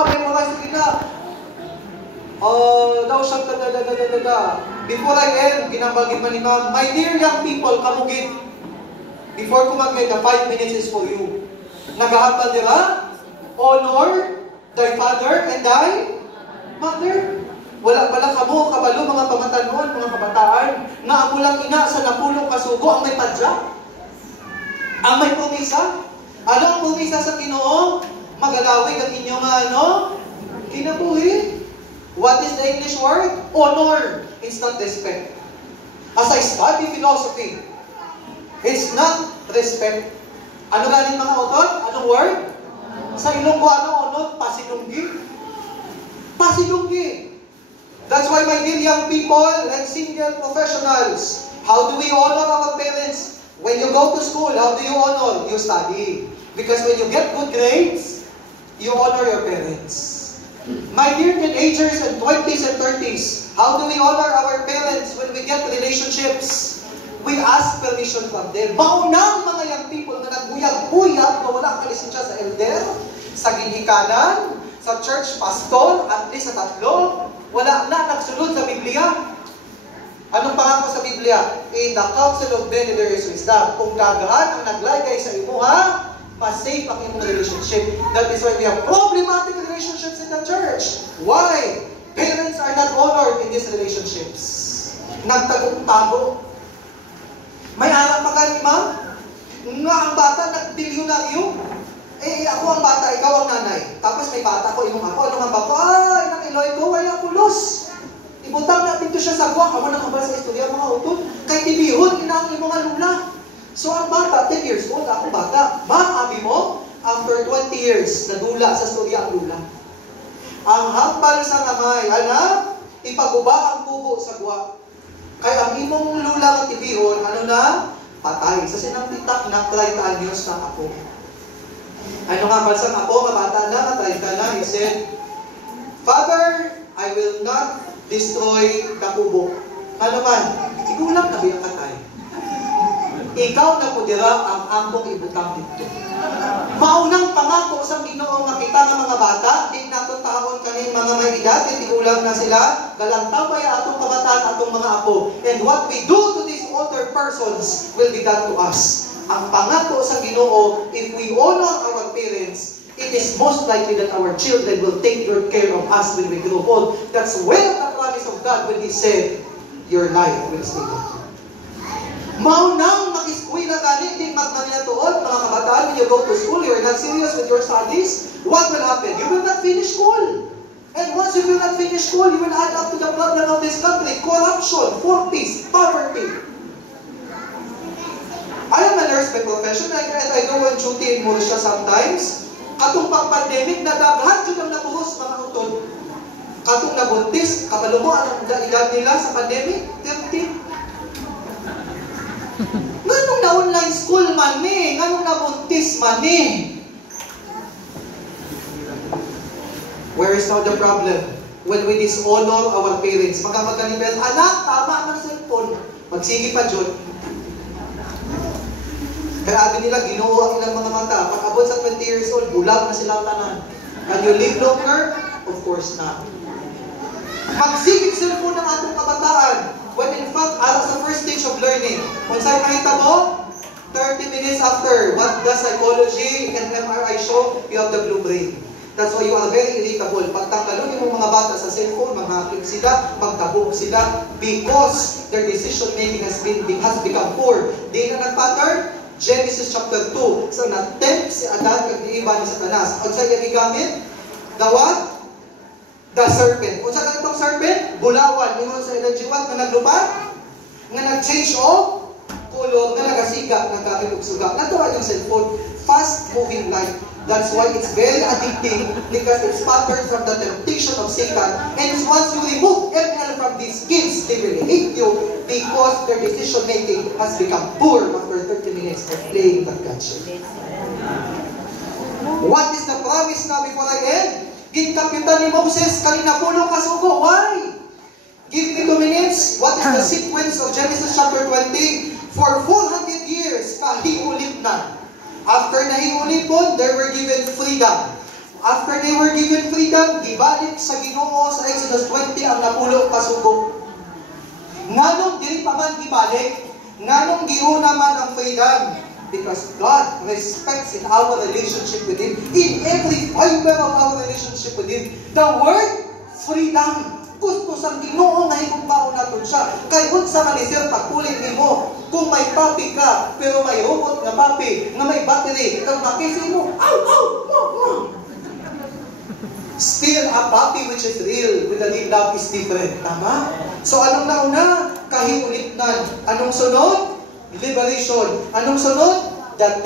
memorize ko na. Daw siyang Before I end, ginabagin man ni ma'am, my dear young people, kamugit. Before ko mag-end, the 5 minutes is for you. Nagahapal nila, honor thy father and thy mother. Wala pala kamo, kabalo, mga pamatanon, mga kabataan, nga amo lang ina sa napulong kasugo, ang may padya. Ang may pumisa. Ano ang pumisa sa Ginoo? Magalawig ang inyong kinabuhi. What is the English word? Honor. It's not respect. As I study philosophy, it's not respect. Ano galing mga author? Anong word? Sa Ilonggo, ano? Pasilunggi. Pasilunggi. That's why, my dear young people and single professionals, how do we honor our parents? When you go to school, how do you honor? You study. Because when you get good grades, you honor your parents. My dear teenagers and 20s and 30s, how do we honor our parents when we get relationships? We ask permission from them. Maunang mga young people na nagbuyag-buyag na wala kalisensya sa elder, sa ginhikanan, sa church pastor, at least sa 3, wala na nagsulod sa Biblia. Anong pangako sa Biblia? In the counsel of many there is wisdom. Kung dagahan ang naglagay sa imo, mas safe ang imong relationship. That is why we have problematic relationships in the church. Why? Parents are not honored in these relationships. Nagtago-tago. May alam pa ka ni ma'am? Nga ang bata nag-bilyonaryo. Ako ang bata, ikaw ang nanay. Tapos may bata ko, imong ako. Ano nga ba ko? Inang iloy ko, wala pulos. Ibutang natin to siya sa guwang. Amo na kabal sa istorya, mga utod. Kay tibihon, inang imong alula. So ang bata, 10 years old, ako bata. Ma'am, abi mo, after 20 years, nadula sa storya ang lula. Ang hambal sa kamay, anak, ipaguba ang kubo sa guwa. Kaya ang imong lula ng tibihon, patay. Sa sinamtitak na 30 anyos na ako. Ano nga balsang ako, kabata na, 30 na, he said, Father, I will not destroy the kubo. Ano man, igulang na biya katay. Ikaw na po dira ang akong ibutang dito. Maunang pangako sa Ginoo nga kita nga mga bata, di nato taon kanin mga may edad, tigulang na sila, galantaw pa atong kabataan atong mga apo. And what we do to these older persons will be done to us. Ang pangako sa Ginoo, if we honor our parents, it is most likely that our children will take good care of us when we grow old. That's where the promise of God when He said, your life will stay good. Maunang mag-eskwela gani, di magmanatuod, mga kabataan, when you go to school, you are not serious with your studies, what will happen? You will not finish school. And once you will not finish school, you will add up to the problem of this country, corruption, forties, poverty. I am a nurse by profession, and I go on duty in Mauritius sometimes. Katong pang-pandemic, nadaghan yun ang nabuhos, mga utod. Katong nabuntis, kabalo mo, anong edad nila sa pandemic? 13. Nganong na-online school man nganong nabuntis man Where is now the problem? When we dishonor our parents, magkamaganibel, anak, tama ng cellphone. Magsigi pa dyan. Kaya abi nila, Ginoo ang ilang mga mata. Pag abot sa 20 years old, bulag na silang tanan. Can you live longer? Of course not. Magsigig cellphone ng atong kabataan. When in fact, ara sa first stage of learning, kung sa'yo makita mo, 30 minutes after, what does psychology and MRI show? You have the blue brain. That's why you are very irritable. Pagtanggalon yung mga bata sa cellphone, maghakip sila, magtabog sila, because their decision making has become poor. Di na nag-pattern? Genesis chapter 2. So, na-tempt si Adan at iiba ni Satanas. Ang sa'yo gamit? The what? The serpent. Kung saan itong serpent? Bulawan. Yung sa energy-wat na naglupad, nga nag-change of kulong, nga nagasiga, nagkakit og suga. Natuwa yung cellphone. Fast-moving life. That's why it's very addicting because it's patterned from the temptation of Satan. And once you remove ML from these kids, they will hate you because their decision-making has become poor after 30 minutes of playing that gadget. What is the promise now before I end? Ginkapitan ni Moses, kanina pulong kasugo. Why? Give me 2 minutes. What is the sequence of Genesis chapter 20? For 400 years, kahiulip na. After nahiulipon, they were given freedom. after they were given freedom, gibalik sa Ginoo sa Exodus 20 ang napulo kasugo. Nganong dili pa man gibalik, nganong giuna man ang freedom? Because God respects in our relationship with Him, in every fiber of our relationship with Him, the word freedom. Gusto sang Ginoo nga higugmaon naton siya. Kay unsa man ni sir pagpulit nimo, kung may papi ka, pero may robot nga papi, nga may battery, kang makisi mo, ow, ow, ow, ow. Still, a puppy which is real with a real love is different. Tama? So, anong nauna? Kahiulit na. Anong sunod? Liberation. Anong sunod? That